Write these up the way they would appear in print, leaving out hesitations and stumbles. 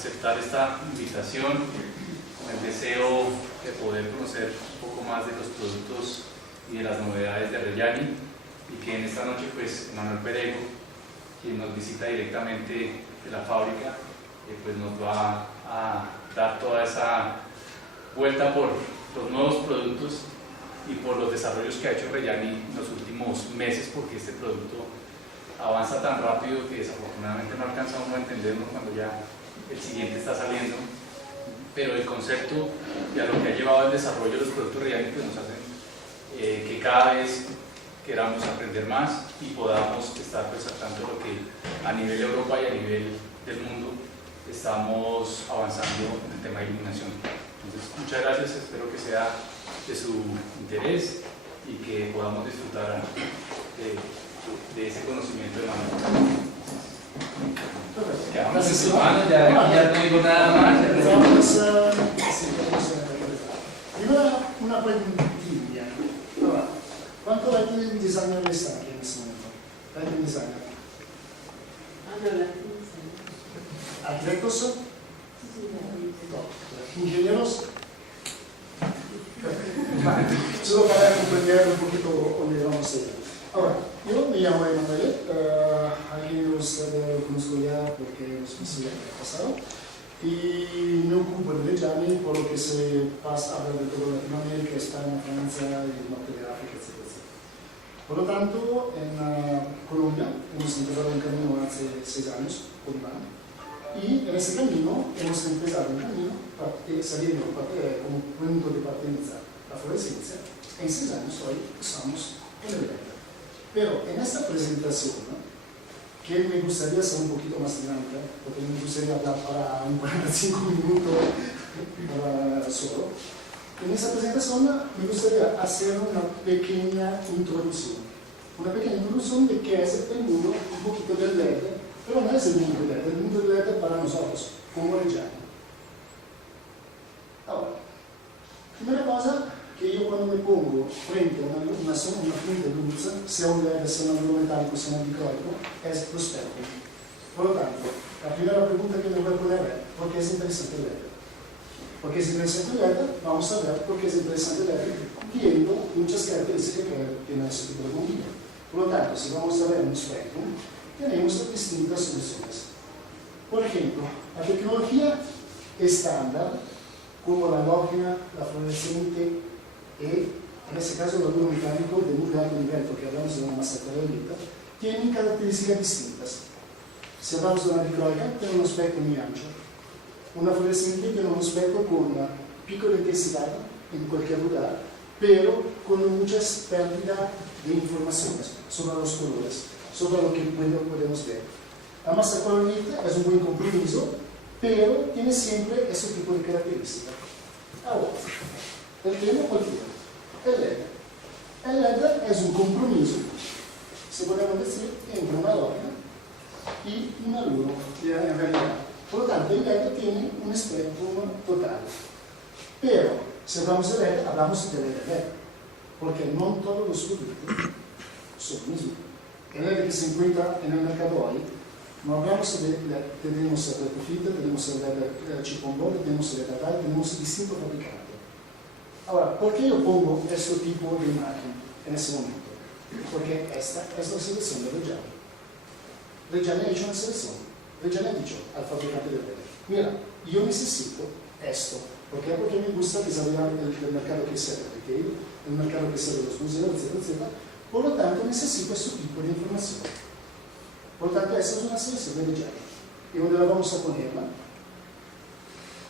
aceptar esta invitación con el deseo de poder conocer un poco más de los productos y de las novedades de Reggiani, y que en esta noche pues Manuel Perego, quien nos visita directamente de la fábrica, pues nos va a dar toda esa vuelta por los nuevos productos y por los desarrollos que ha hecho Reggiani en los últimos meses, porque este producto avanza tan rápido que desafortunadamente no alcanza uno a entenderlo cuando ya el siguiente está saliendo, pero el concepto y a lo que ha llevado el desarrollo de los productos Reggiani pues nos hacen que cada vez queramos aprender más y podamos estar pues al tanto de lo que a nivel Europa y a nivel del mundo estamos avanzando en el tema de iluminación. Entonces, muchas gracias, espero que sea de su interés y que podamos disfrutar de ese conocimiento de Manuel. Quedamos en su mano, ya no digo nada más. Una preguntilla. Allora, quanto avete di designer restante in questo momento? Avete un designer? Allora, ¿Arquitectos? No. ¿Ingenieros? Solo para comprender un poquito dónde vamos a ir. Ahora, yo me llamo Emanuele, alguien de ustedes conozco ya porque es mi el pasado, y me ocupo de Reggiani por lo que se pasa a ver de toda Latinoamérica, España, Francia y el norte de África, etc. Por lo tanto, en Colombia hemos empezado un camino hace 6 años, con Iván, y en ese camino hemos empezado un camino saliendo como punto de partenza la fluorescencia. En 6 años hoy estamos en el LED. Pero en esta presentación, que me gustaría ser un poquito más dinámica, porque me gustaría hablar para un 45 minutos solo, en esta presentación me gustaría hacer una pequeña introducción. Una pequeña introducción de qué es el mundo, un poquito del LED, pero no es el mundo del LED, el mundo del LED para nosotros, como Reggiani. Ahora, primera cosa, que yo cuando me pongo frente a una fuente de luz, sea un LED, sea un ángulo metálico, sea un dicróico, es lo spectrum. Por lo tanto, la primera pregunta que me voy a poner es, ¿por qué es interesante el LED? ¿Por qué es interesante el LED? Vamos a ver por qué es interesante el LED, viendo muchas características que tiene ese tipo de bombilla. Por lo tanto, si vamos a ver un spectrum, tenemos distintas soluciones. Por ejemplo, la tecnología estándar, como la halógena, la fluorescente, y en este caso el ángulo mecánico de muy alto nivel, porque hablamos de una masa carolita, tienen características distintas. Si hablamos de una dicroica, tiene un aspecto muy ancho. Una fluorescente tiene un aspecto con una piccola intensidad en cualquier lugar, pero con muchas pérdidas de informaciones sobre los colores, sobre lo que podemos ver. La masa carolita es un buen compromiso, pero tiene siempre ese tipo de características. Ahora, el tema cualquiera. El LED. El LED es un compromiso, se podemos decir, entre una halógena y una luz en realidad. Por lo tanto, el LED tiene un espectro total. Pero, si hablamos de LED, hablamos de LED, porque no todos los productos son lo mismo. El LED que se encuentra en el mercado hoy, no hablamos de LED, tenemos el retrofit, tenemos el LED chip on board, tenemos el LED array, tenemos distintos fabricantes. Ahora, ¿por qué yo pongo este tipo de imagen en ese momento? Porque esta es la selección de Reggiani. Reggiani ha hecho una selección. Reggiani ha dicho al fabricante de LED, mira, yo necesito esto. ¿Por qué? Porque me gusta desarrollar el mercado que sea de retail, el mercado que sea de los museos, etc. Por lo tanto, necesito este tipo de información. Por lo tanto, esta es una selección de Reggiani. ¿Y dónde la vamos a poner?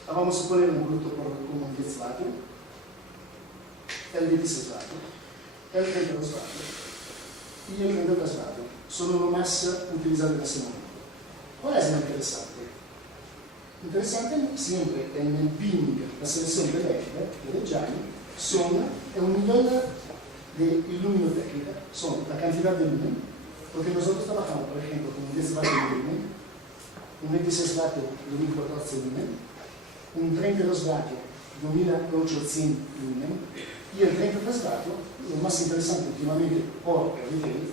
La vamos a poner en un producto como un 10 vatios, el 16 vatios, el 32 vatios y el 33 vatios. Son lo más utilizado en ese momento. ¿Cuál es lo interesante? Interesante siempre en el binning, la selección de LED de Reggiani, es un nivel de iluminotécnica, son la cantidad de lumen, porque nosotros trabajamos, por ejemplo, con un 10 vatios de lumen, un 26 vatios de 1400 lumen, un 32 vatios de 1800 lumen, y el 33 vatios, lo más interesante últimamente por el retail,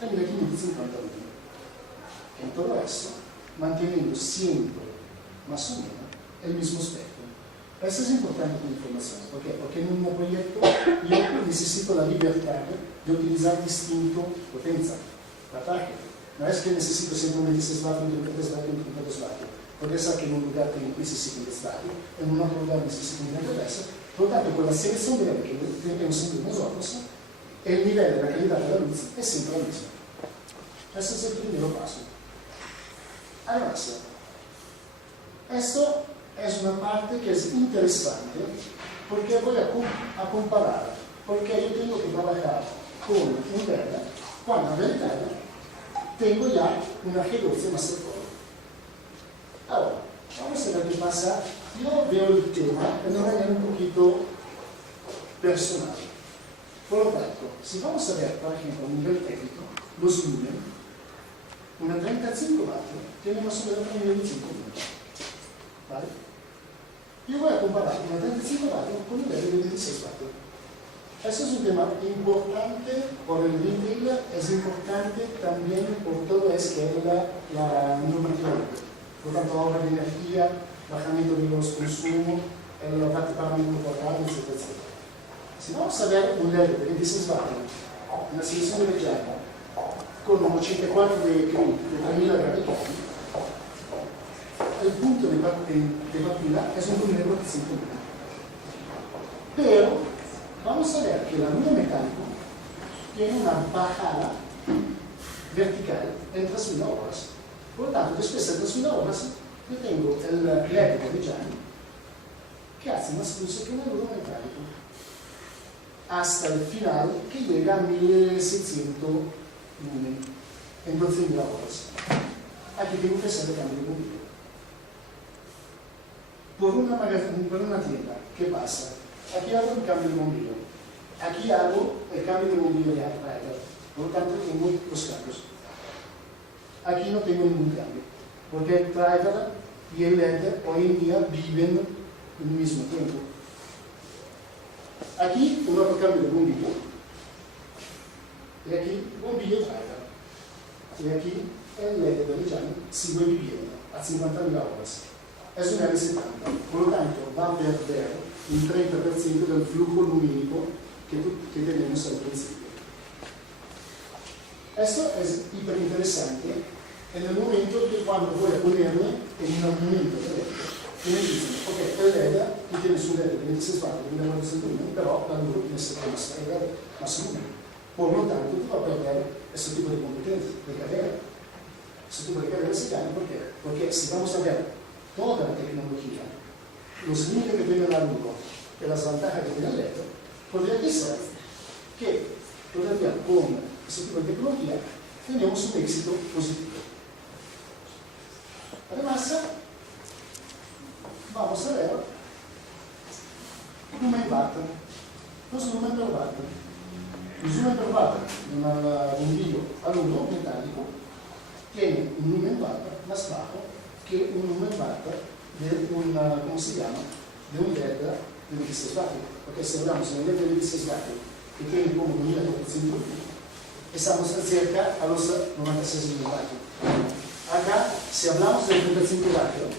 3550 lumen. En todo esto, manteniendo siempre más o menos el mismo espectro. Eso es importante como información. ¿Por qué? Porque en un proyecto yo necesito la libertad de utilizar distinto potencia, la tarjeta. No es que necesito siempre un 16 vatios, un 33 vatios, un 32 vatios. Puede ser que en un lugar necesito un 10 vatios, en un otro lugar necesito un 33. Por lo tanto, con la selección de que tenemos siempre nosotros, el nivel de la calidad de la luz es siempre el mismo. Ese es el primer paso. Además, esto es una parte que es interesante porque voy a comparar, porque yo tengo que trabajar con un verde cuando en realidad tengo ya una G12 más el coro. Ahora, vamos a ver qué pasa. Yo veo el tema de una manera un poquito personal. Por lo tanto, si vamos a ver, por ejemplo, a nivel técnico, los lumen, una 35 vatios tiene más o menos un nivel de 5 lumen. ¿Vale? Yo voy a comparar una 35 vatios con un nivel de 16 vatios. Eso es un tema importante por el retail, es importante también por todo es que es la normativa. Por lo tanto, ahorro de energía, bajamiento de los consumos, el pagamento portable, etc. Si vamos a ver un LED de 26 vatios, una selección de Reggiani, con un 84 de 3000 radicali, el punto de partida es un número de 5.000. Pero vamos a ver que el aluminio metálico tiene una bajada vertical en 3.000 horas. Por lo tanto, después de 3.000 horas, yo tengo el LED de Reggiani que hace más luz que un aluminio metálico hasta el final que llega a 1600 lumen en 12.000 horas. Aquí tengo que hacer el cambio de bombillo. Por una tienda, ¿qué pasa? Aquí hago el cambio de bombillo. Aquí hago el cambio de bombillo de Rider. Por lo tanto, tengo los cambios. Aquí no tengo ningún cambio. Porque el Rider y el LED hoy en día viven al mismo tiempo. Aquí un otro cambio de bombillo. Y aquí bombillo Rider. Y aquí el LED de Reggiani sigue viviendo a 50.000 horas. Es una R70, por lo tanto va a perder un 30% del flujo lumínico que tenemos al principio. Esto es hiper interesante en el momento que cuando voy a ponerme en un argumento de LED, que me dicen, ok, el LED, tú tienes un LED de 26 vatios, de 900 lumen, pero la luz tiene que ser más lumen. Por lo tanto, tú vas a perder este tipo de competencia, de carrera. Este tipo de carrera se llama, ¿por qué? Porque si vamos a ver toda la tecnología, los límites que tiene la luz y las ventajas que tiene el LED, podría ser que todavía con este tipo de tecnología tenemos un éxito positivo. Además, vamos a ver lumen watt, los lumen per watt. Los lumen per watt de un bombillo aluminio metálico tiene un lumen watt más bajo que un lumen watt de ¿cómo se llama? De un LED de 26 vatios. Porque si hablamos de un LED de 26 vatios que tiene como 1400 estamos cerca a los 96.000 vatios. Acá, si hablamos del 35 vatios,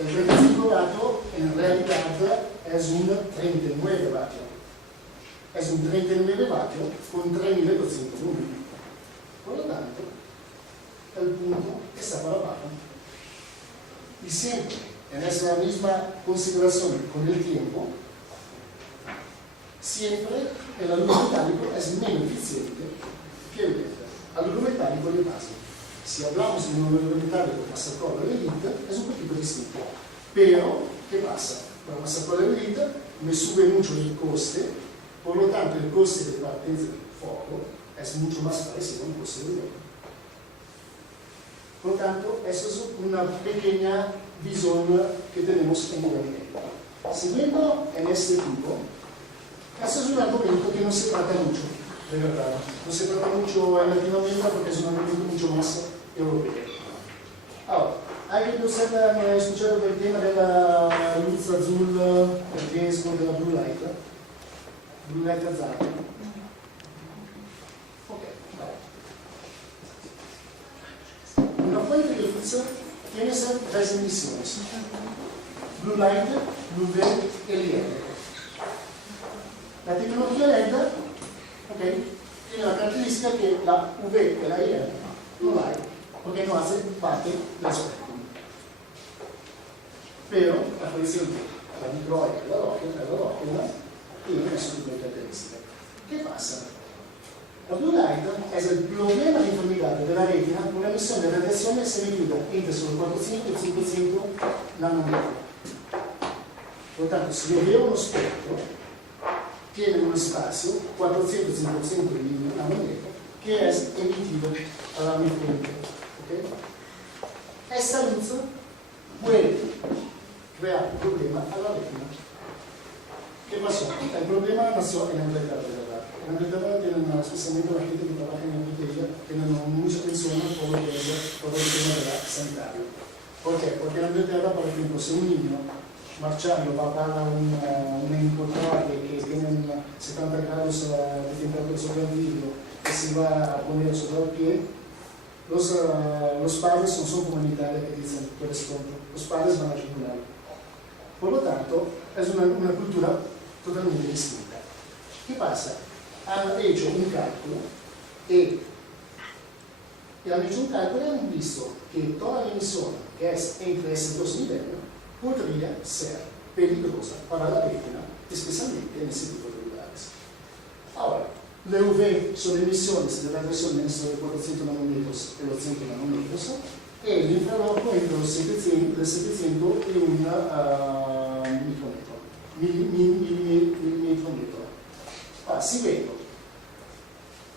el 35 vatios en realidad es un 39 vatios. Es un 39 vatios con 3.200 lumen. Por lo tanto, el punto está para abajo. Y siempre, en esa misma consideración con el tiempo, siempre el aluminio metálico es menos eficiente que el LED. Al aluminio metálico le pasa. Si hablamos de un aluminio metálico Mastercolor Elite, es un poquito distinto. Pero, ¿qué pasa? Con la Mastercolor Elite me sube mucho el coste, por lo tanto el coste de partenza del foco es mucho más parecido al coste del LED. Por lo tanto, eso es una pequeña visión que tenemos en nivel técnico. Siguiendo en este tipo, eso es un argumento que no se trata mucho, de verdad. No se trata mucho en Latinoamérica porque es un argumento mucho más europeo. Ahora, hay que usted ha escuchado del tema de la luz azul, el riesgo de la blue light hazard. Ok, vale. Una fuente de luz tienes tres emisiones: Blue Light, UV y LED. La tecnología LED, okay, tiene la característica que la UV y la LED no hay, porque no hace parte del spectrum. Pero la fluorescencia, la microica y la lógena tienen su tipo de característica. ¿Qué pasa? La Blue Light es el problema de enfermedad de la retina con una emisión de radiación emitida entre sobre 400 y 500 nanómetros. Por lo tanto, si yo veo uno espectro, tiene un espacio 400 y 500 nanómetros que es emitido a mi frente. ¿Okay? Esta luz puede crear un problema a la retina. ¿Qué pasó? El problema nació en Inglaterra, de verdad. En Inglaterra tienen, especialmente la gente que trabaja en Inglaterra, tienen mucha atención por lo que es todo el tema de la sanitario. ¿Por qué? Porque en Inglaterra, por ejemplo, si un niño marchando va para una importada que tiene 70 grados de temperatura sobre el vidrio que se va a poner sobre el pie, los padres no son comunitarios que dicen, por desconto, los padres van a regular. Por lo tanto, es una cultura totalmente distinta. ¿Qué pasa? Han hecho un cálculo y han visto que toda la emisión que es entre esos dos niveles podría ser peligrosa para la retina, especialmente en ese tipo de lugares. Ahora, la UV son emisiones de radiación entre 400 nanómetros y los 100 nanómetros, y el infrarrojo entre los 700 y un milímetro. Si vedo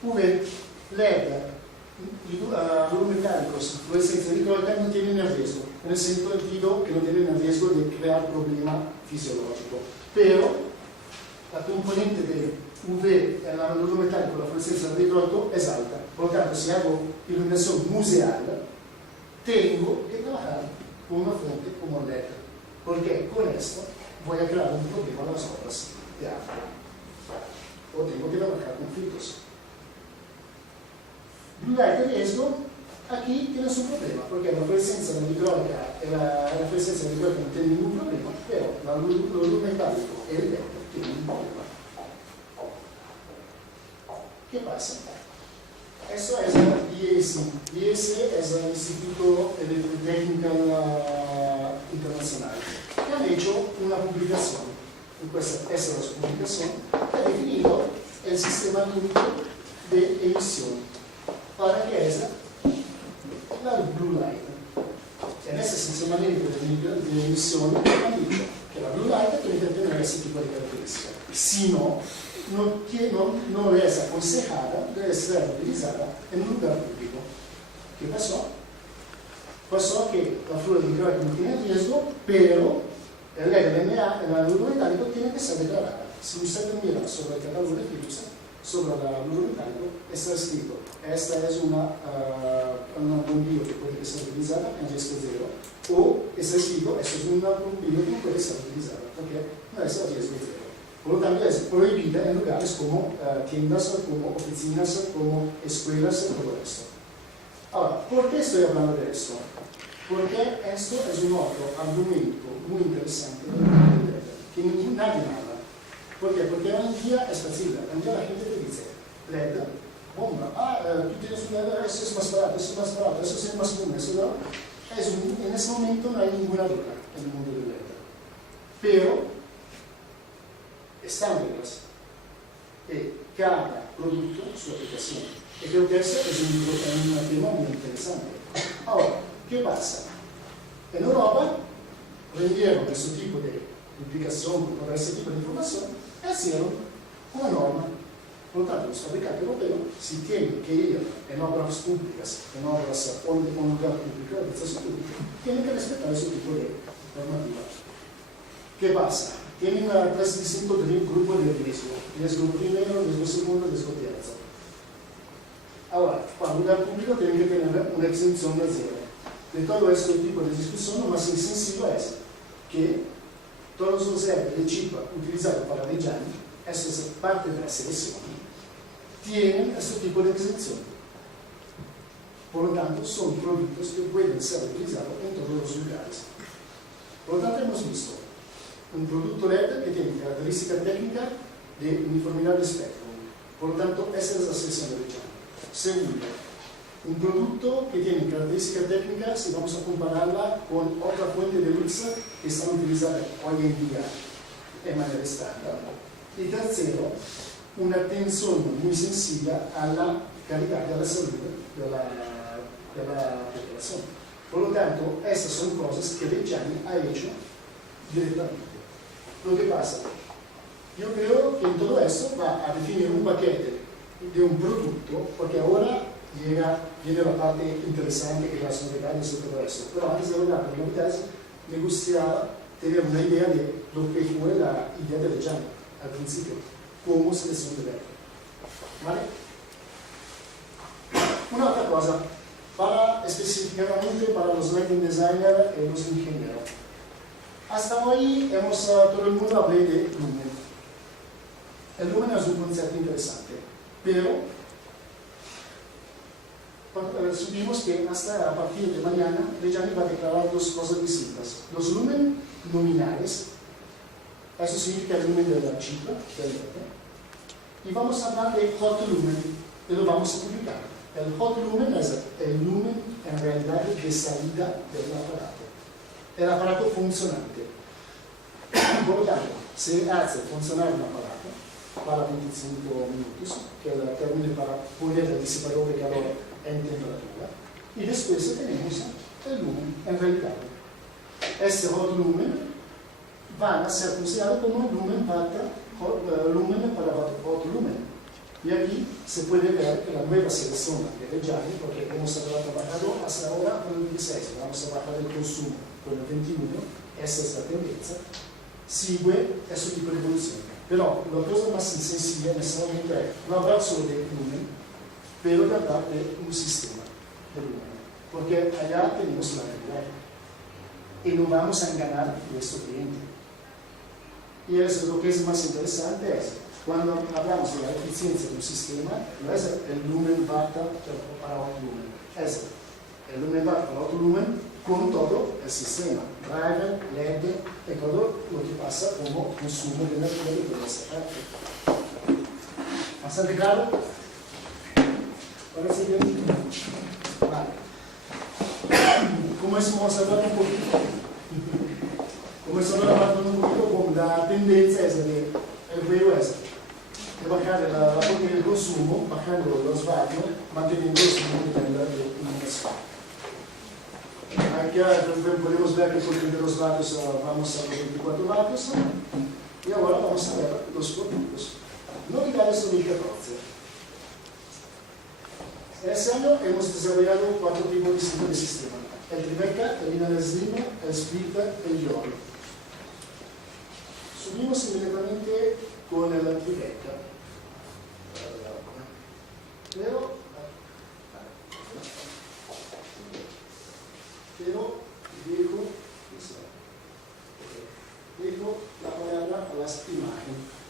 UV, LED, metálicos, fluorescencia electrónica non tienen el riesgo, en el sentido que no tienen el riesgo de crear problema fisiológico. Pero la componente de UV en la luz metálico, la fluorescencia electrónica es alta. Por lo tanto, si hago iluminación museal, tengo que trabajar con una fuente como LED, porque con esto voy a crear un problema en las obras de arte. O tengo que trabajar con filtros. Blue Light de riesgo, aquí tienes un problema, porque la fluorescencia electrónica no tiene ningún problema, pero la luz metálico y el LED tienen un problema. ¿Qué pasa? Eso es el IEC. IEC es el Instituto Electrotécnica Internacional, que han hecho una publicación. Esta es la publicación que ha definido el sistema único de emisión para que es la Blue Light. En ese sistema único de emisión han dicho que la Blue Light tiene que tener ese tipo de características. Si no, no es aconsejada, debe ser utilizada en un lugar público. ¿Qué pasó? Pasó que la fluor electrónica no tiene riesgo, pero el LMA, el luz metálico, tiene que ser declarada. Si usted mira sobre el catálogo de Philips, sobre la luz metálico, está escrito: esta es una bombilla que puede ser utilizada en riesgo cero, o está escrito: esta es una bombilla que no puede ser utilizada, porque no es el riesgo cero. Por lo tanto, es prohibida en lugares como tiendas, como oficinas, como escuelas, todo esto. Ahora, ¿por qué estoy hablando de esto? Porque esto es un otro argumento muy interesante que nadie habla. ¿Por qué? Porque hoy en día es fácil. Hoy en día la gente te dice: LED, bomba, tú tienes un LED, eso es más barato, eso es más barato, eso es más común, eso no. En ese momento no hay ninguna duda en el mundo del LED. Pero están reglas que cada producto su aplicación. Y creo que ese es un tema muy interesante. Ahora, ¿qué pasa? En Europa rendieron este tipo de publicación, para este tipo de información, y hicieron una norma. Por lo tanto, los fabricantes europeos, si tienen que ir en obras públicas, en obras o en un lugar público, de administración pública, tienen que respetar ese tipo de normativa. ¿Qué pasa? Tienen tres distintos grupos de riesgo: riesgo primero, riesgo segundo, riesgo terzo. Ahora, para un lugar público tienen que tener una exención de cero. De todo este tipo de discusión, lo más sencillo es que todos los LED de chip utilizados para Reggiani, eso es parte de la selección, tienen este tipo de exención. Por lo tanto, son productos que pueden ser utilizados en todos los lugares. Por lo tanto, hemos visto un producto LED que tiene característica técnica de uniformidad de espectro. Por lo tanto, esa es la selección de Reggiani. Segundo, un producto que tiene características técnicas si vamos a compararla con otra fuente de luz que están utilizadas hoy en día de manera estándar. Y tercero, una atención muy sensible a la calidad de la salud de la población. Por lo tanto, estas son cosas que Reggiani ha hecho directamente. Lo que pasa, yo creo que en todo esto va a definir un paquete de un producto, porque ahora viene la parte interesante que las novedades y todo eso. Pero antes de hablar de novedades, me gustaría tener una idea de lo que fue la idea de Reggiani al principio, como selección de verde. ¿Vale? Una otra cosa, específicamente para los lighting designers y los ingenieros. Hasta hoy todo el mundo habla de lumen. El lumen es un concepto interesante, pero supimos que hasta a partir de mañana Reggiani va a declarar dos cosas distintas. Los lumen nominales, eso significa el lumen de la chip, del LED, y vamos a hablar de hot lumen, y lo vamos a publicar. El hot lumen es el lumen en realidad de salida del aparato, el aparato funcionante. Por lo tanto, se hace funcionar un aparato para 25 minutos, que es el término para poner el disipador de calor en temperatura, y después tenemos el lumen en realidad. Este hot lumen va a ser considerado como lumen para hot lumen. Y aquí se puede ver que la nueva selección de Reggiani, porque hemos trabajado hasta ahora con el 16, vamos a trabajar el consumo con el 21, esa es la tendencia, sigue ese tipo de evolución. Pero la cosa más sencilla en este momento es no hablar solo de lumen, pero de hablar de un sistema de lumen, porque allá tenemos la realidad y no vamos a engañar a nuestro cliente. Y eso lo que es más interesante es cuando hablamos de la eficiencia de un sistema, no es el lumen bata para otro lumen, es el lumen bata para otro lumen con todo el sistema, driver, LED y todo lo que pasa como consumo de energía de todo ese parte. ¿Bastante claro? ¿Parece bien? Vale. Como hemos hablado un poquito, la tendencia es de el juego es de bajar la fuente del consumo, bajando los vatios, manteniendo los niveles de iluminación. Aquí podemos ver que por de los vatios vamos a los 24 vatios y ahora vamos a ver los productos. Novedades 2014. Este año hemos desarrollado 4 tipos distintos de sistema: el Tribeca, el Linear Slim, el Splitter y el Yolo. Subimos inmediatamente con el Tribeca. Dejo la palabra a las imágenes.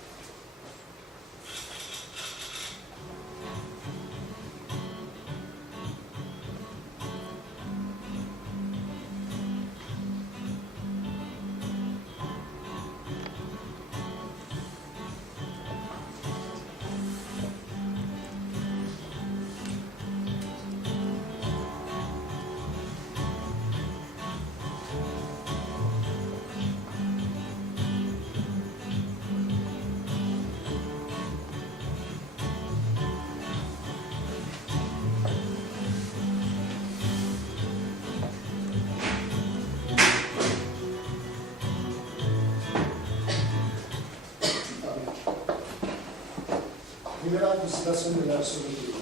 Primera consideración de la solubilidad.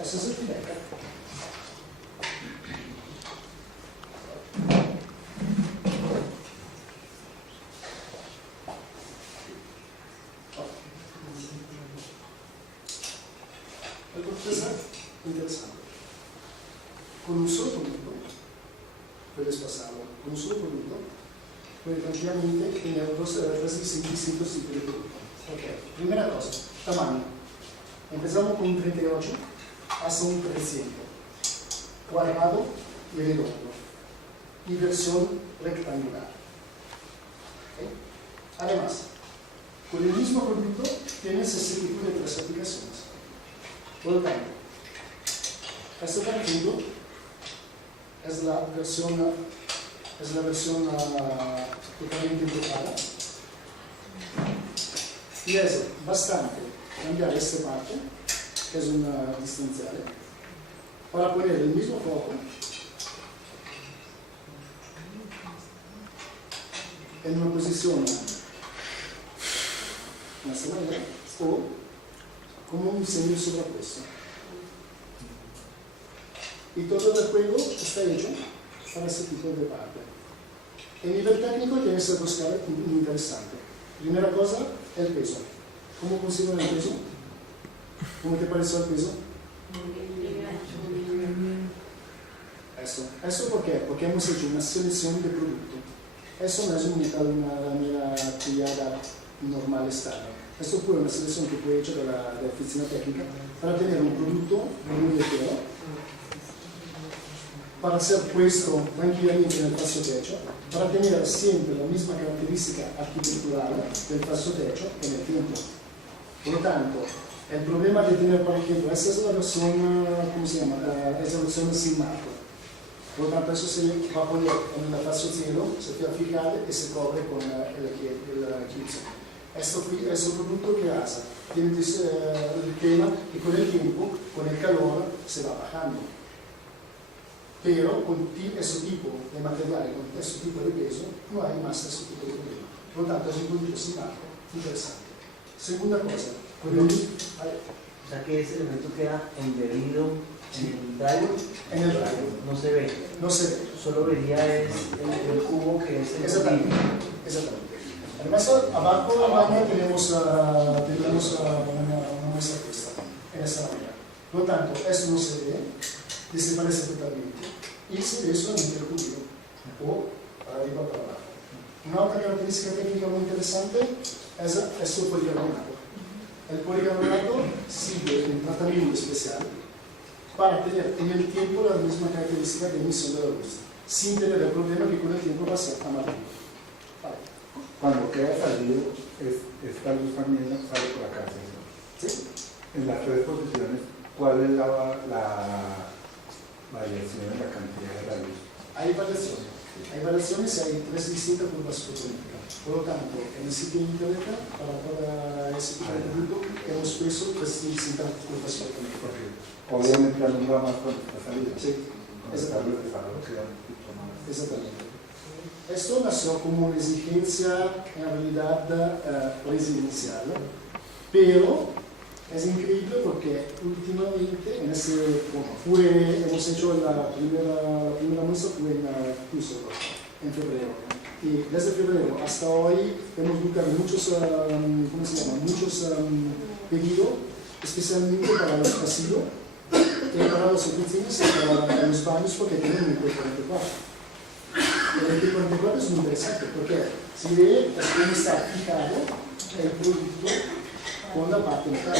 Esa es el Tribeca. El proceso interesante. Con un solo producto, puedes pasarlo, con un solo producto, puedes tranquilamente tener dos distintos tipos de producto. Okay. Primera cosa, tamaño. Empezamos con un 38 hasta un 300. cuadrado y redondo, y versión rectangular. ¿Okay? Además, con el mismo producto tienes ese tipo de tres aplicaciones. Por lo tanto, este partido es la versión totalmente invocada, y es bastante cambiar esta parte, que es una distancial, para poner el mismo foco en una posición de esta manera, o como un semi sobrepuesto. Y todo el juego está hecho para este tipo de parte. En nivel técnico tienes dos caras muy interesantes. Primera cosa, el peso. ¿Cómo funciona el peso? ¿Cómo te pareció el peso? Eso ¿por qué? Porque hemos hecho una selección de producto. Eso no es una lamina tallada normal estándar. Esto fue una selección que fue hecha de la oficina técnica para tener un producto muy ligero, para ser puesto tranquilamente en el falso techo, para tener siempre la misma característica arquitectural del falso techo en el tiempo. Por lo tanto, el problema de tener, por ejemplo, esta es la versión, ¿cómo se llama? Es la versión sin marco. Por lo tanto, eso se va a poner en el falso cielo, se fija y se cobre con el eclipse. Esto es un producto que hace, tiene el tema y con el tiempo, con el calor, se va bajando. Pero con ese tipo de material, con ese tipo de peso, no hay más ese tipo de problema. Por lo tanto, es un producto sin marco, interesante. Segunda cosa, con el... O sea que ese elemento queda embebido en el driver. En el driver. No se ve. No se ve. Solo vería el cubo que es el... Exactamente. Además, abajo de la mano tenemos una muestra en esta manera. Por lo tanto, eso no se ve, desaparece totalmente. Y se ve solamente el cubo, o para arriba o para abajo. Una otra característica técnica muy interesante es el policarbonato. El policarbonato sigue un tratamiento especial para tener en el tiempo la misma característica de emisión de la luz, sin tener el problema que con el tiempo va a ser amarillo. Vale. Cuando queda salido, esta luz también sale por acá, ¿sí? ¿Sí? En las tres posiciones, ¿cuál es la variación en la cantidad de la luz? Hay variaciones. Hay variaciones y hay tres distintas curvas fotométricas. Por lo tanto, en el sitio de internet, para todo ese tipo de producto, hemos puesto tres distintas curvas fotométricas. Obviamente la luz va más cuando está salida. Sí, Cuando está reflejado queda un poquito más. exactamente. Esto nació como una exigencia en realidad residencial, pero es increíble porque últimamente hemos hecho la primera muestra fue en Düsseldorf, en febrero. Y desde febrero hasta hoy hemos buscado muchos pedidos, especialmente para los pasillos, para las oficinas y para los baños porque tienen un IP44. El IP44 es muy interesante porque si ve cómo está fijado el producto con la parte interna.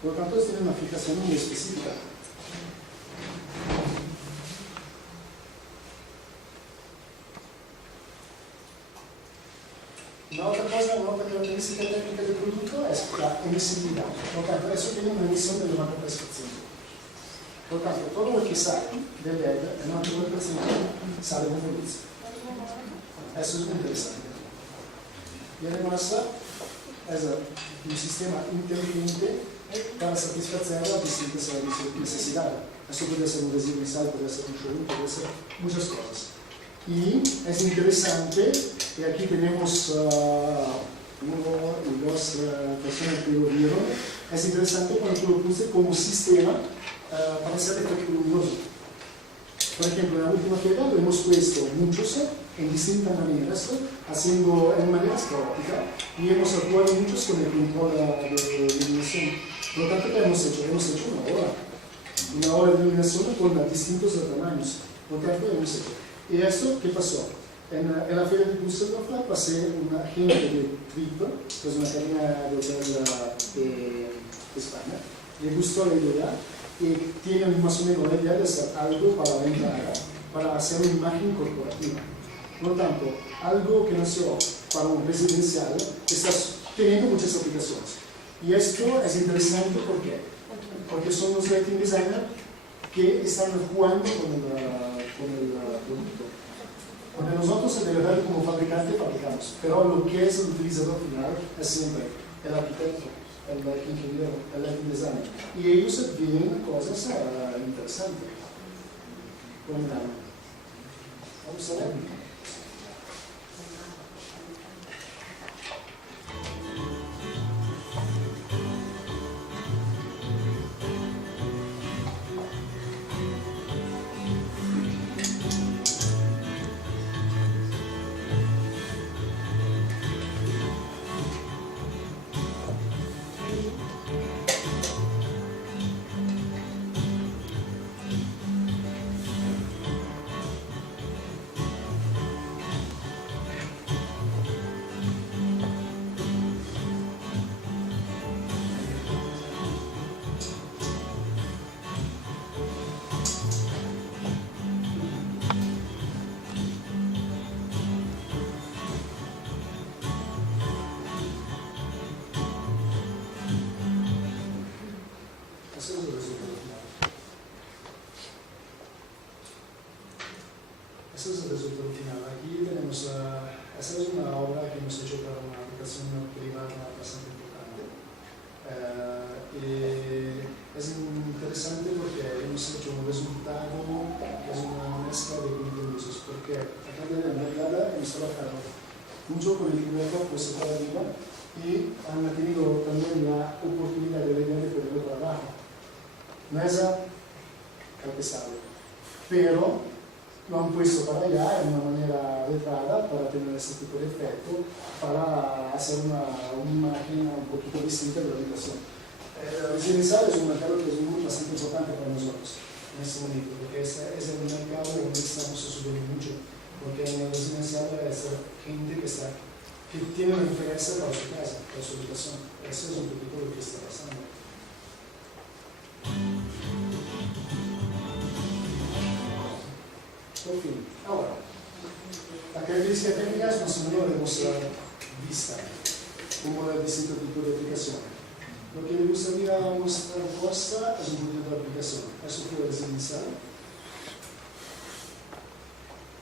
Por lo tanto, tiene una fijación muy específica. Una otra característica técnica del producto es la emisibilidad. Por lo tanto, eso tiene una emisión de 90%. Por lo tanto, todo lo que sale del LED, el 90% sale con luz. Eso es muy interesante. Y además, es un sistema inteligente para satisfacer las distintas necesidades. Esto puede ser un residencial, puede ser un showroom, puede ser muchas cosas. Y es interesante, y aquí tenemos uno y dos personas que lo vieron, es interesante cuando tú lo puse como sistema para hacer efecto luminoso. Por ejemplo, en la última feria lo hemos puesto muchos en distintas maneras, haciendo en maneras caóticas, y hemos actuado muchos con el control de iluminación. Por lo tanto, ¿qué hemos hecho? Hemos hecho una hora de iluminación con distintos tamaños. Por lo tanto, hemos hecho. ¿Y esto qué pasó? En la feria de Düsseldorf pasé un agente de Trip, que es una cadena de hotel de España, le gustó la idea y tienen más o menos la idea de hacer algo para la entrada, para hacer una imagen corporativa. Por lo tanto, algo que nació para un residencial está teniendo muchas aplicaciones. Y esto es interesante porque son los lighting designers que están jugando con el producto. Porque nosotros en realidad como fabricante fabricamos, pero lo que es el utilizador final es siempre el arquitecto, el ingeniero, el lighting designer. Y ellos ven cosas interesantes. Bueno, vamos a ver. Ese es el resultado final. Aquí tenemos, esa es una obra que hemos hecho para una aplicación privada bastante importante. Y es interesante porque hemos hecho un resultado que es una mezcla de compromisos, porque acá en realidad hemos trabajado mucho con el libreto puesto para arriba y han tenido también la oportunidad de leer de ponerlo para abajo. No es calpesable, pero lo han puesto para allá en una manera letrada para tener ese tipo de efecto, para hacer una imagen un poquito distinta de la habitación. El residencial es un mercado que es bastante importante para nosotros en este momento, porque es el mercado donde estamos subiendo mucho, porque en el residencial es gente que tiene una referencia para su casa, para su habitación. Eso es un poquito lo que está pasando. Por fin, ahora, la característica técnica es más o menos la hemos vista, como el distinto tipo de aplicación. Lo que me gustaría mostrar cosa es un poquito de aplicación. Eso fue residencial.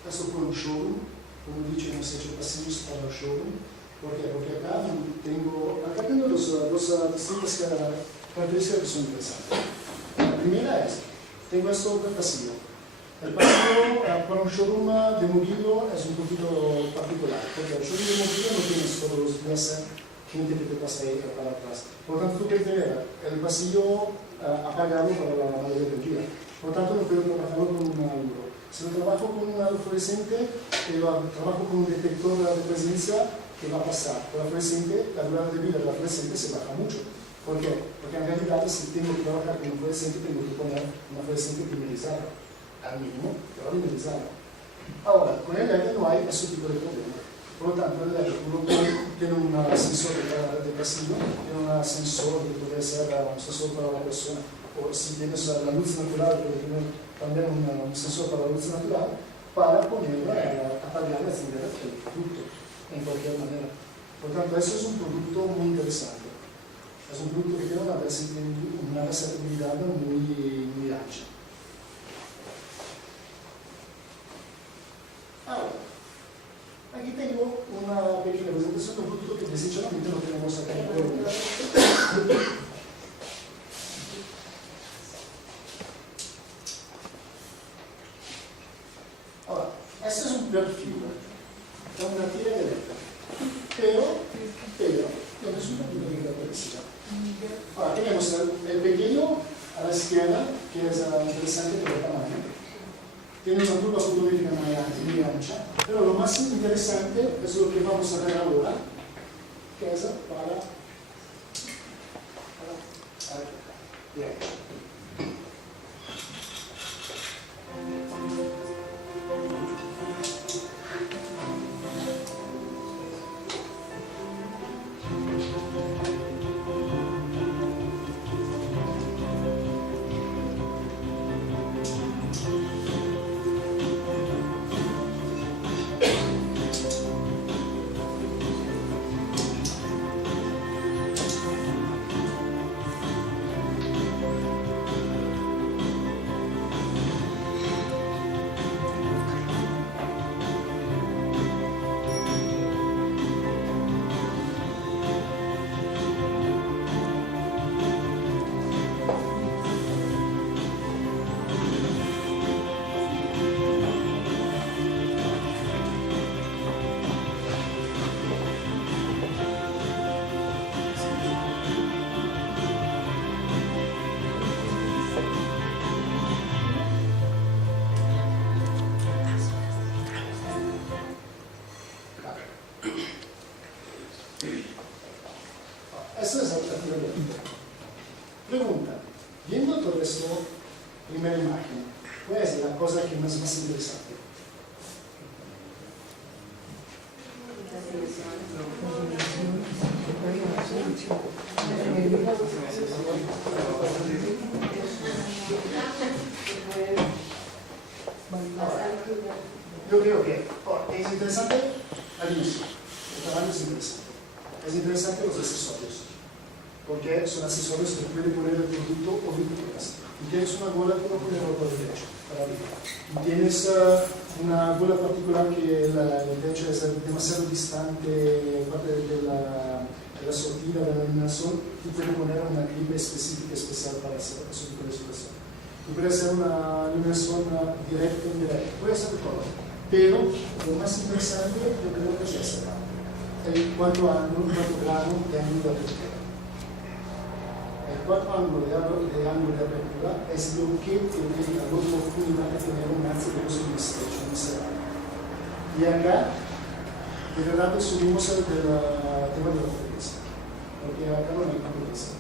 Eso fue un showroom. Como he dicho, hemos hecho pasillos para el showroom. ¿Por qué? Porque acá tengo dos distintas características que son interesantes. La primera es, tengo esto de pasillo. El pasillo para un showroom de mobiliario es un poquito particular, porque el showroom de mobiliario no tienes todos los días gente que te pasa ahí para atrás. Por lo tanto, tú quieres tener el pasillo apagado para la mayoría del día. Por lo tanto, no puedo trabajarlo con una luz. Si lo trabajo con una luz fluorescente, trabajo con un detector de presencia que va a pasar. Con la fluorescente, la durada de vida de la fluorescente se baja mucho. ¿Por qué? Porque en realidad, si tengo que trabajar con un fluorescente, tengo que poner una fluorescente primerizada. Al mínimo, pero primerizada. Ahora, con el LED no hay ese tipo de problema. Por lo tanto, el LED tiene un sensor de pasillo, tiene un sensor que puede ser un sensor para la persona, o si tienes la luz natural, puede tener también un sensor para la luz natural, para ponerla, apagar y encender el producto, en cualquier manera. Por lo tanto, eso es un producto muy interesante. Es un producto que tiene una versatilidad muy ancha. Ahora, aquí tengo una pequeña presentación de un producto que sinceramente no tenemos acá en Colombia. Ahora, este es un perfil, es una tira eléctrica, pero tiene una pequeña característica. Ahora, tenemos el pequeño a la izquierda, que es interesante por el tamaño. Tiene una curva fotográfica muy ancha, pero lo más interesante es lo que vamos a ver ahora, que es para bien. Eso es altura de altura. Pregunta, viendo todo esto, primera imagen, ¿cuál es la cosa que más interesante? Yo creo que es interesante al inicio, el tamaño es interesante. Es interesante los accesorios, porque son accesorios que pueden poner el producto o víctimas. Y tienes una gola que no puedes por el techo, para arriba. Y tienes una gola particular que el techo es demasiado distante, parte de la sortida de la iluminación, y puedes poner una clip específica, especial para ese tipo de situación. Y puede ser una iluminación directa o indirecta, puede ser todo. Pero lo más interesante yo creo que es ese, el cuarto ángulo, cuarto grado de ángulo de apertura. El cuarto ángulo de apertura es lo que te da la oportunidad de tener un ácido de stretch, un cerrado. Y acá, de verdad, subimos el tema de la competencia, porque acá no hay competencia.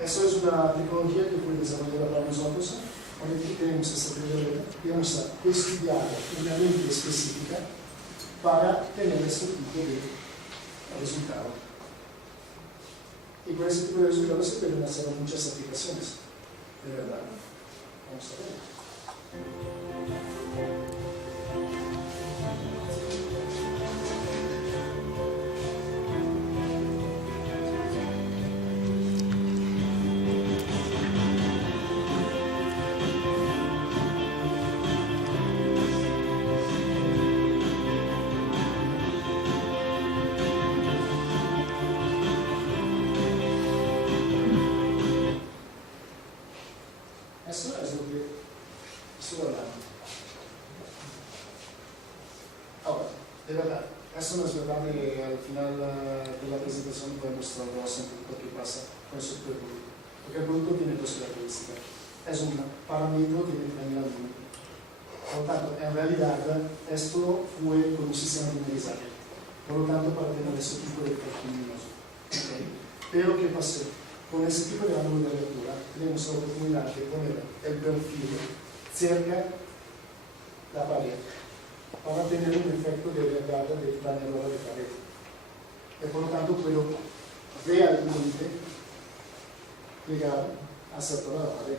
Eso es una tecnología que fue desarrollada para nosotros. Ahorita tenemos esta tecnología y vamos a estudiar una lente específica para tener este tipo de resultado. Y con ese tipo de resultados se pueden hacer muchas aplicaciones. De verdad. Vamos a ver. Eso es lo que estoy hablando. Ahora, de verdad, eso no es verdad que al final de la presentación voy a mostraros un poquito qué pasa con su producto. Porque el producto tiene dos características. Es un parámetro que determina el número. Por lo tanto, en realidad, esto fue con un sistema linearizado. Por lo tanto, para tener ese tipo de perfil luminoso. ¿Okay? Pero, ¿qué pasó? Con ese tipo de ángulo de lectura tenemos la oportunidad de poner el perfil cerca de la pared para tener un efecto de verdad de planeadora de pared. Y por lo tanto puedo realmente llegar hasta toda la pared.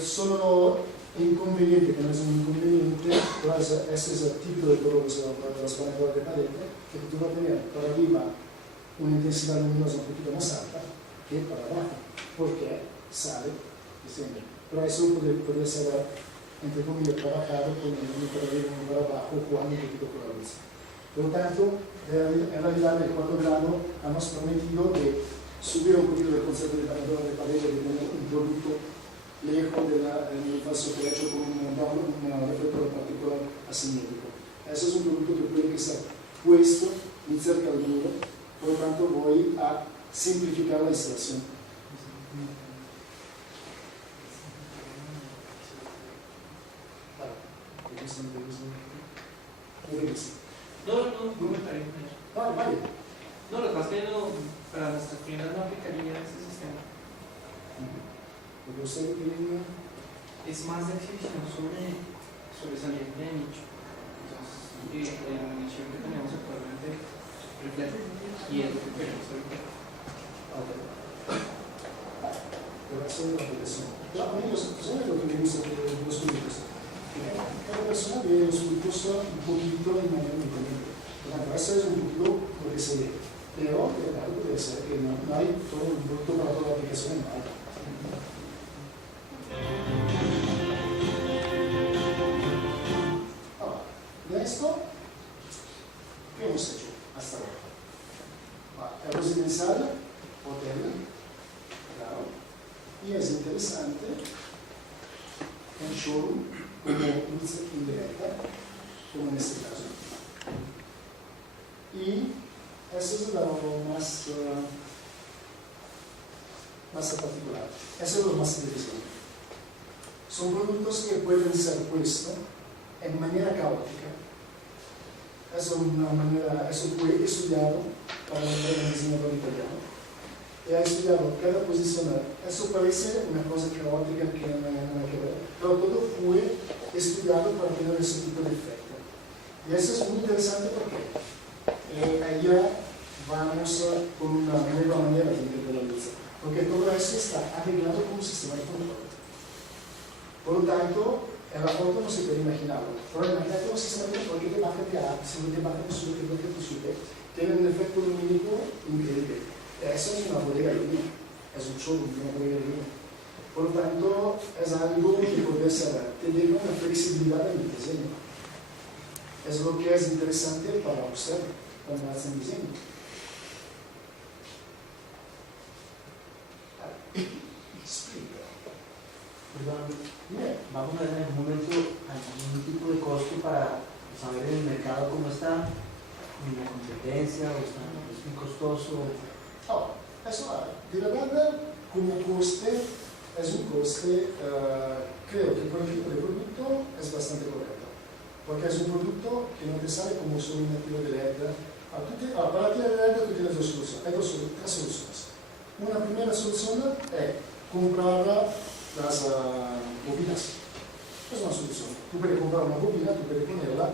Solo inconveniente, que no es un inconveniente, pero ese es el tipo de color de las planeadoras de pared, que tú vas a tener para arriba una intensidad luminosa un poquito más alta que para abajo, porque sale de siempre. Pero eso podría ser, entre comillas, trabajado con uno para arriba y uno para abajo, jugando un poquito con la luz. Por lo tanto, en realidad, el cuarto grado hemos prometido de subir un poquito el concepto de planeadora de pared y de tener un producto lejos del falso techo con un reflector particular asimétrico. Eso es un producto que puede estar puesto muy cerca del muro. Por lo tanto, voy a simplificar la instalación. No me parece. Vale. No, lo que pasa es que para nuestras clientes no aplicaría ese sistema. Porque usted tiene... Es más de exhibición sobresaliente de nicho. Entonces, la iluminación que tenemos actualmente refleja y es lo que queremos ahorita. Pero eso es la aplicación. Amigos, ¿saben lo que me gusta de los productos? Que cada persona ve los productos un poquito de manera diferente. Por ejemplo, eso es un poquito lo que se ve. Pero, de verdad, puede ser que no hay todo un producto para toda la aplicación. No hay. Ahora, de esto, ¿qué hemos hecho hasta ahora? El residencial, hotel, claro, y es interesante un showroom como luz indirecta, como en este caso. Y eso es lo más particular, eso es lo más interesante. Son productos que pueden ser puestos en manera caótica. Eso fue estudiado para un diseñador italiano, e ha estudiado cada posicionar. Eso parece una cosa caótica que no hay nada que ver, pero todo fue estudiado para tener ese tipo de efecto. Y eso es muy interesante porque allá vamos con una nueva manera de entender la luz, porque todo eso está arreglado como un sistema de control. Por lo tanto, en la foto no se puede imaginarlo, pero imagínate un sistema de control que te baja de A, si no te baja de sube, te baja de sube, tiene un efecto lumínico increíble. Eso es una bodega de vino, es un showroom de una bodega de vino. Por lo tanto, es algo que puede ser, te da una flexibilidad en el diseño. Es lo que es interesante para usted cuando hacen diseño. Explica. Vamos a ver en algún momento algún tipo de costo para saber en el mercado cómo está, en la competencia, o está muy costoso. Oh, eso, de verdad, como coste, es un coste, creo que por el tipo de producto es bastante correcto. Porque es un producto que no te sale como solo un activo de LED. Para ti de LED tú tienes dos soluciones, hay tres soluciones. Una primera solución es comprar las bobinas. Es una solución. Tú puedes comprar una bobina, tú puedes ponerla,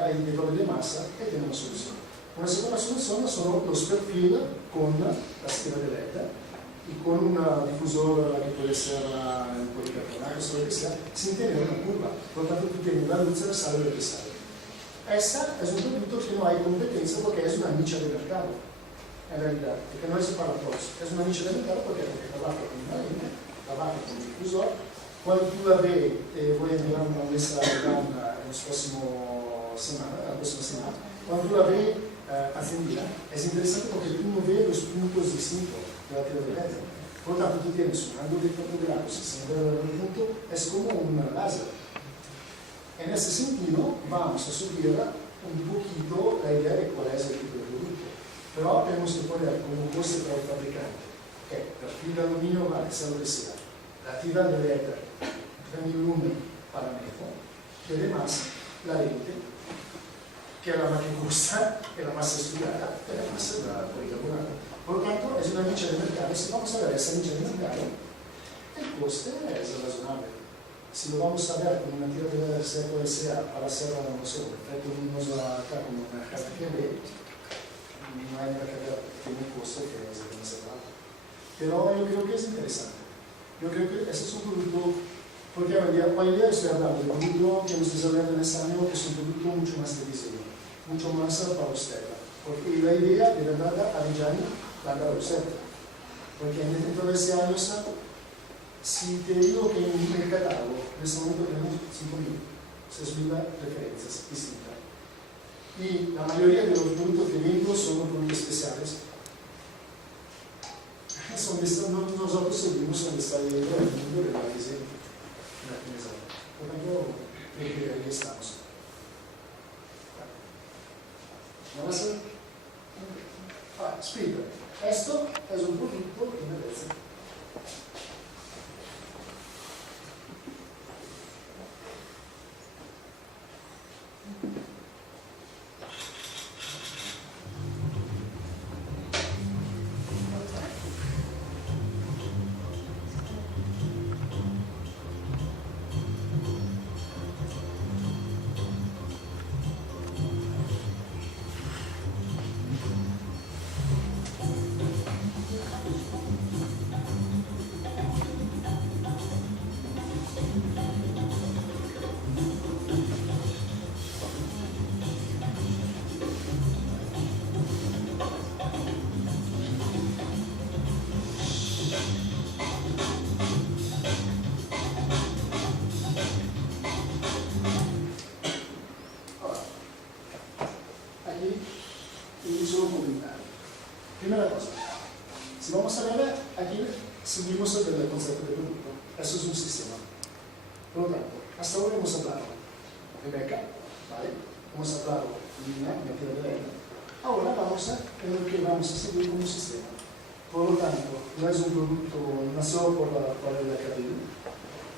hay de todo de masa y tienes una solución. Una segunda solución son los perfiles con las tiras de LED y con un difusor que puede ser un policarbonato, o lo que sea, sin tener una curva. Por lo tanto, tú tienes la luz que sale lo que sale. Esta es un producto que no hay competencia porque es una nicha de mercado, en realidad, que no es para todos. Es una nicha de mercado porque trabaja con una línea, trabaja con un difusor. Cuando tú la ves, voy a enviar una mesa en la próxima semana, cuando tú la ves encendida, es interesante porque tú no ves los puntos distintos de la tira de LED. Por lo tanto, tú tienes un ángulo de campo de lado, 60 grados de punto, es como un láser. En ese sentido, vamos a subir un poquito la idea de cuál es el tipo de producto. Pero ahora tenemos que poner como coste para el fabricante, que perfil de aluminio vale, sea lo que sea, la tira de LED, 3000 lumen para metro, y además la lente, que es la más que cuesta, que es la más estudiada, que es la más policarbonato. Por lo tanto, es una nicha de mercado. Si vamos a ver esa nicha de mercado, el coste es razonable. Si lo vamos a ver con una tira de seco SA para hacer, no sé, efecto luminoso acá como una caja que ve, no hay nada que ver, tiene un coste que es demasiado alto. Pero yo creo que es interesante. Yo creo que ese es un producto, porque hoy día estoy hablando de un producto que nos desarrollando en este año, que es un producto mucho más de diseño, mucho más para usted. Porque la idea de verdad a Reggiani la da usted. Porque dentro de ese año, si te digo que en el catálogo, en este momento tenemos 5.000, 6.000 referencias distintas. Y la mayoría de los productos que vendo son productos especiales. Nosotros seguimos donde está el mundo de la diseño. Por tanto, ahí estamos. Vamos a ver. Explica. Esto es un producto que merece. Primera cosa, si vamos a ver, aquí seguimos el concepto de producto. Eso es un sistema. Por lo tanto, hasta ahora hemos hablado de beca, ¿vale? Hemos hablado de una tira de beca. Ahora vamos a ver lo que vamos a seguir como sistema. Por lo tanto, no es un producto, nació por el academia,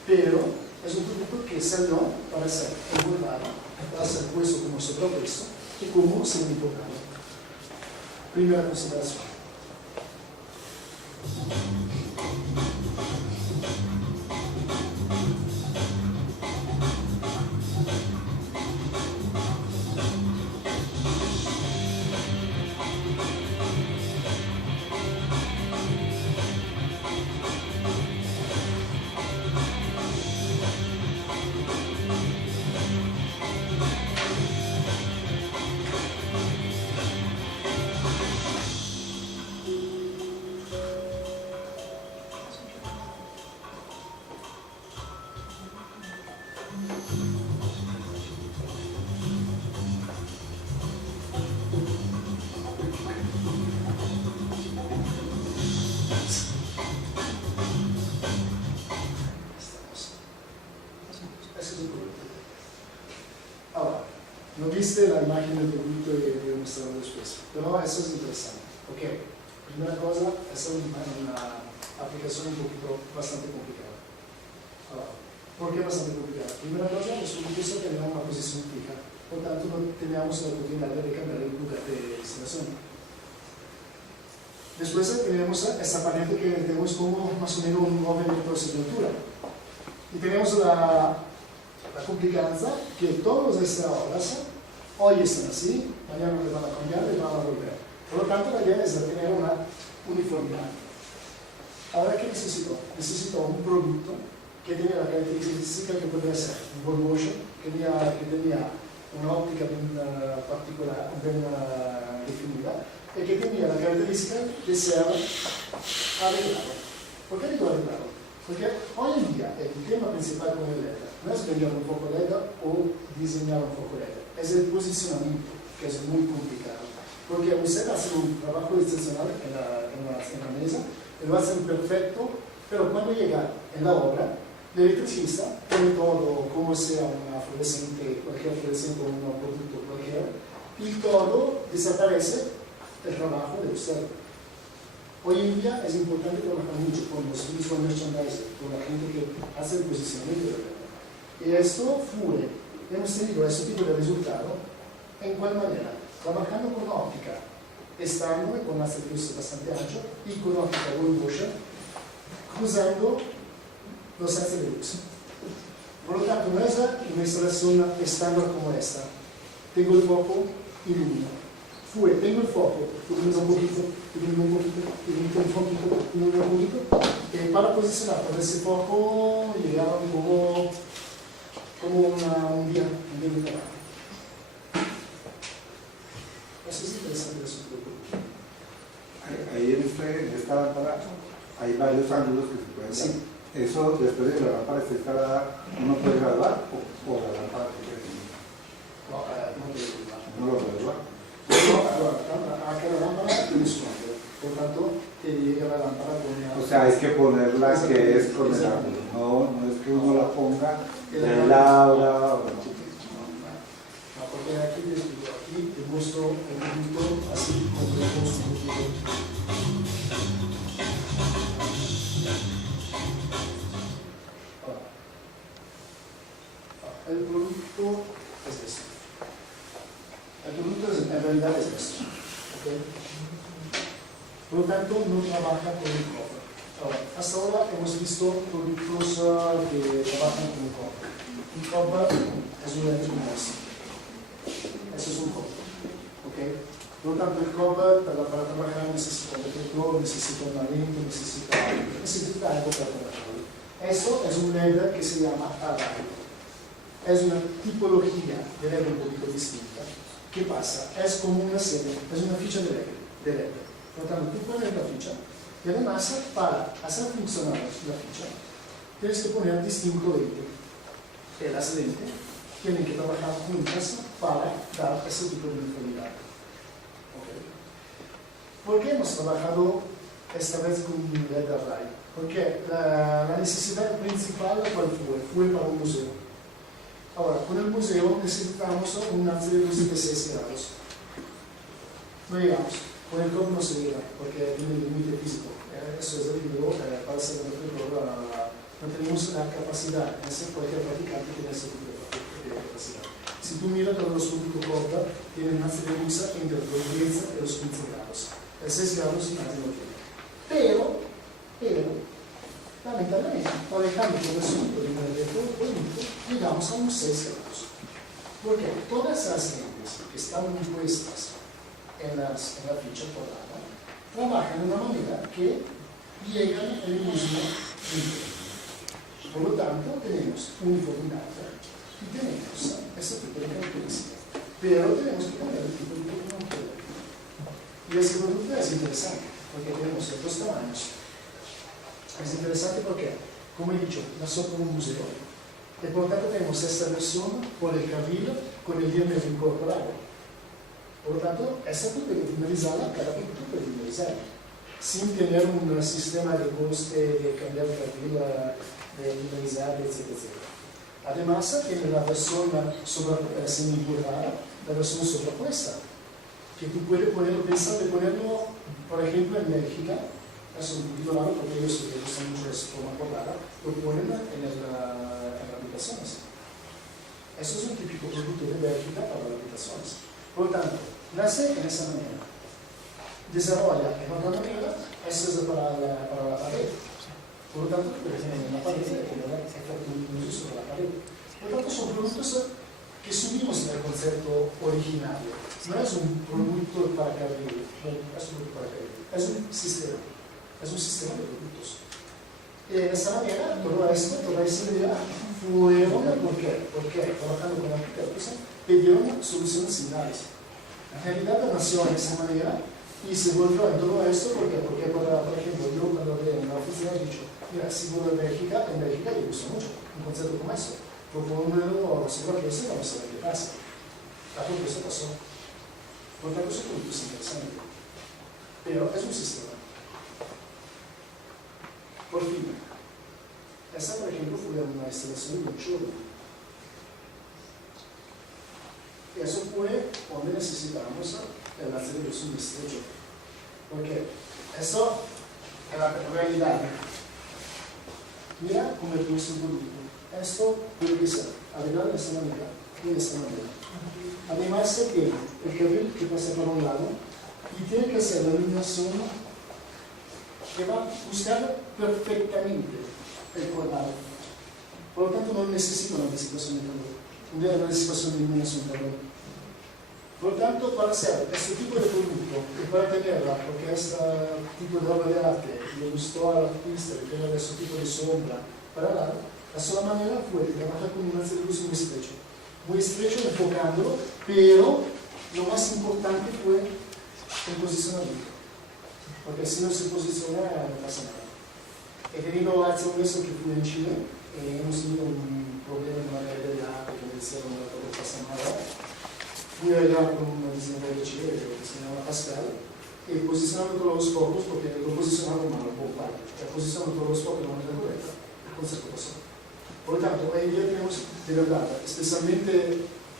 pero es un producto que salió para ser engordado, para ser puesto como sobrepeso y como semi-importante. Primera consideración. Ahora, no viste la imagen del producto que voy a mostrar después, pero eso es interesante. Ok, primera cosa, esta es una aplicación un poquito bastante complicada. Ahora, ¿por qué bastante complicada? Primera cosa, los productos tenían una posición fija, por tanto no teníamos la oportunidad de cambiar el lugar de instalación. Después tenemos esta pared que tenemos como más o menos un 9 metros de altura. Y tenemos la complicanza que todas estas obras hoy están así, mañana le van a cambiar y van a volver. Por lo tanto, la idea es tener una uniformidad. Ahora, ¿qué necesito? Necesito un producto que tenga la característica que podría ser un ball motion, que tenía una óptica bien particular, bien definida, y que tenía la característica de ser arreglado. ¿Por qué digo arreglado? Porque hoy en día el tema principal con el LED no es vender un foco LED o diseñar un foco LED, es el posicionamiento, que es muy complicado. Porque usted hace un trabajo excepcional en la mesa, lo hace perfecto, pero cuando llega en la obra, el electricista pone todo, como sea una fluorescente, cualquier fluorescente o un producto cualquiera, y todo desaparece el trabajo de usted. Hoy en día es importante trabajar mucho con los visual merchandisers, con la gente que hace el posicionamiento de la venta. Y esto fue, hemos tenido este tipo de resultado, ¿en cuál manera? Trabajando con óptica externa, con un servicio bastante ancho, y con óptica Gold Motion, cruzando los sets de luz. Por lo tanto, no es una instalación estándar como esta. Tengo el foco, ilumino. Tengo el foco, ilumino un poquito, ilumino un poquito, y para posicionar con ese foco llegaba como un día de trabajo. Eso es interesante de su producto. Ahí en esta lámpara hay varios ángulos que se pueden dar. Sí. Eso después de la lámpara está instalada, ¿uno puede graduar o la lámpara que tiene? No, no puedo graduar. ¿No lo gradúa? A cada lámpara tiene su ángulo. Por tanto, te llega la lámpara con una... O sea, hay que ponerla que es con el ángulo. No es que uno la ponga de lado. No, porque aquí te muestro el producto así como lo muestro. El producto es esto. El producto en realidad es esto. ¿Okay? Por lo tanto, no trabaja con el cofre. Ahora, hasta ahora hemos visto productos que trabajan con el cofre. Un cofre es un lente como este. Eso es un cofre. ¿Okay? Por lo tanto, el cofre para trabajar necesita un detector, necesita una lente, necesita algo para trabajar. Eso es un LED que se llama array. Es una tipología de LED un poquito distinta. ¿Qué pasa? Es como una serie, es una ficha de LED. Por lo tanto, tú pones la ficha y además para hacer funcionar la ficha tienes que poner distinto lente. Las lentes tienen que trabajar juntas para dar ese tipo de uniformidad. ¿Okay? ¿Por qué hemos trabajado esta vez con un LED array? Porque la necesidad principal, ¿cuál fue? Fue para un museo. Ahora, con el museo necesitamos un lance de luz de 6 grados. No llegamos. Con el COP no se llega, porque tiene el límite físico. Eso es debido para ser un ejemplo, no tenemos la capacidad de hacer cualquier practicante que tiene ese tipo de capacidad. Si tú miras todo los puntos corta, tiene una frecuencia entre los 10 y los 15 grados. El 6 grados nadie lo tiene. Pero, lamentablemente, manejando todo el asunto de todo el mundo, llegamos a unos 6 grados. Porque todas las leyes que están impuestas en la ficha cuadrada trabajan de una manera que llegan al mismo nivel. Por lo tanto, tenemos uniformidad y tenemos ese tipo de características. Pero tenemos que cambiar el tipo de producto. Y ese producto es interesante porque tenemos otros tamaños. Es interesante porque, como he dicho, nosotros somos un museo. Y por lo tanto tenemos esta versión por el carril con el diámetro incorporado. Por lo tanto, esta tú puedes finalizarla cada vez que tú puedes finalizarla. Sin tener un sistema de coste de cambiar el carril, de finalizar, etc. Además, tiene la versión semi-curvada, la versión sobrepuesta, que tú puedes pensar de ponerlo, por ejemplo, en Bélgica. Es un poquito raro porque ellos que usan mucho de forma cuadrada, lo ponen en las aplicaciones. Eso es un típico producto de Bélgica para las aplicaciones. Por lo tanto, nace en esa manera. Desarrolla en otra manera, eso es para la pared. Por lo tanto, puede tener una pared que no da efecto luminoso sobre la pared. Por lo tanto, son productos que subimos en el concepto originario. No es un producto para carril, es un sistema. Es un sistema de productos. Y de esa manera, toda esa idea fueron, ¿por qué? Porque trabajando con arquitectos, pidieron soluciones similares. En realidad nació de esa manera y se volvió en todo esto, porque por ejemplo, yo cuando veo en la oficina he dicho, mira, si voy a Bélgica, en Bélgica yo uso mucho un concepto como eso. Propongo sobre que eso y vamos a ver qué pasa. Claro que eso pasó. Por tanto, es un producto interesante. Pero es un sistema. Por fin, esa por ejemplo fue una instalación de un showroom. Eso fue donde necesitamos el acelerador de estrecho. Porque eso es la realidad. Mira cómo he puesto un producto. Esto puede ser arreglado de esta manera y de esta manera. Además se tiene el carril que pasa por un lado y tiene que ser la iluminación que va a buscar perfectamente el cuadrado. Por lo tanto, no necesito una anticipación de calor, una anticipación de iluminación de calor. Por lo tanto, para hacer este tipo de producto y para tenerla, porque este tipo de obra de arte le gustó al artista de tener ese tipo de sombra para la sola manera fue trabajar con un acelerador muy estrecho, enfocándolo, pero lo más importante fue el posicionamiento. Porque si no se posiciona, no pasa nada. He tenido hace un mes que fui en Chile, hemos tenido un problema en la galería de arte que me decían que no pasa nada. Fui allá con un diseñador de Chile que se llama Pascal, y posicionando todos los focos, porque lo posicionaba mal, posicionando todos los focos de manera correcta, el concepto pasó. Por lo tanto, hoy día tenemos de verdad, especialmente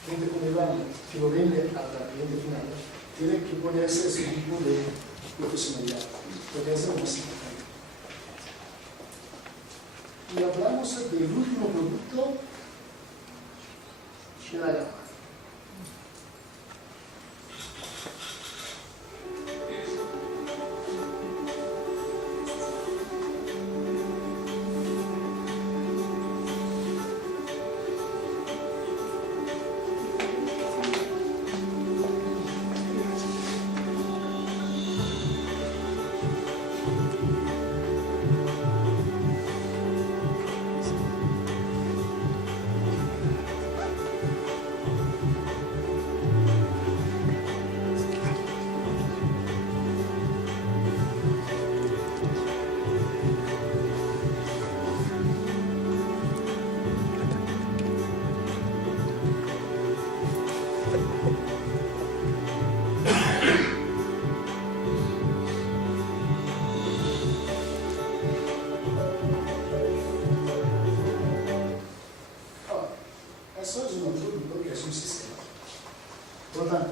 gente como Iván, que lo vende al cliente final, tiene que ponerse ese tipo de profesionalidad, porque es lo más importante. Y hablamos del último producto de la gama.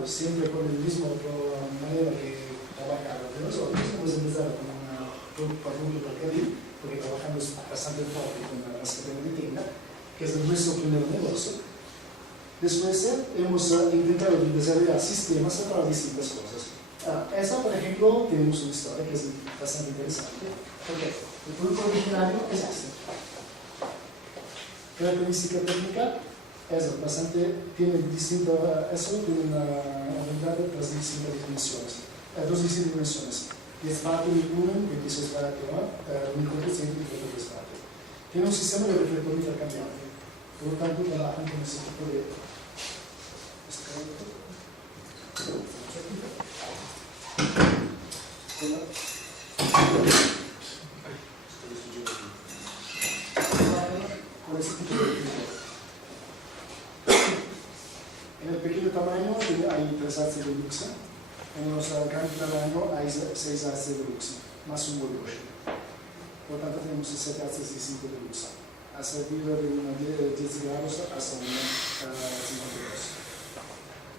Siempre con el mismo manera que trabajamos de nosotros, hemos empezado con una producto por carril, porque trabajamos bastante fuerte con las cadenas de tienda, que es nuestro primer negocio, Después hemos intentado desarrollar sistemas para distintas cosas. Esta, por ejemplo, tenemos una historia que es bastante interesante. Okay. El producto originario es este. Característica técnica es bastante, tiene distinto, eso tiene una habilidad de las distintas dimensiones. Dos distintas dimensiones. 10 partes de volumen, 26 partes, 1400 de espacio. Tiene un sistema de reflector intercambiable. Por lo tanto, trabajan con ese tipo de... Con ese tipo de reflector. En el pequeño tamaño hay 3 haces de luxe. En el gran tamaño hay 6 haces de luxe, más un bolloche. Por lo tanto, tenemos 7 haces distintos de luxe. A partir de una 10 grados hasta una 52.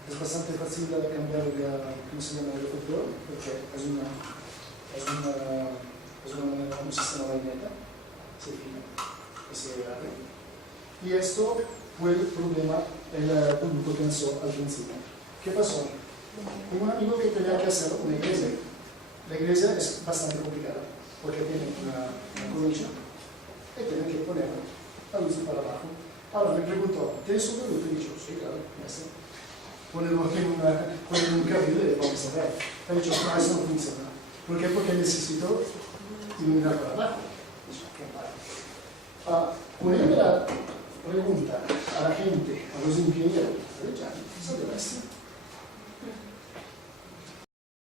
Es bastante fácil de cambiar ¿cómo se llama? El reflector, porque es un sistema vaineta, se fija, se abre. Y esto fue el problema, el público pensó al principio. ¿Qué pasó? Tengo un amigo que tenía que hacer una iglesia. La iglesia es bastante complicada, porque tiene una columna y tiene que poner la luz para abajo. Ahora me preguntó, ¿tienes un producto? Y yo, sí, claro, ya está. Ponerlo en un carril y vamos a ver. He dicho, no, eso no funciona. ¿Por qué? Porque necesito iluminar para abajo. Poniendo la pregunta a la gente, a los ingenieros, ya, ¿sabes?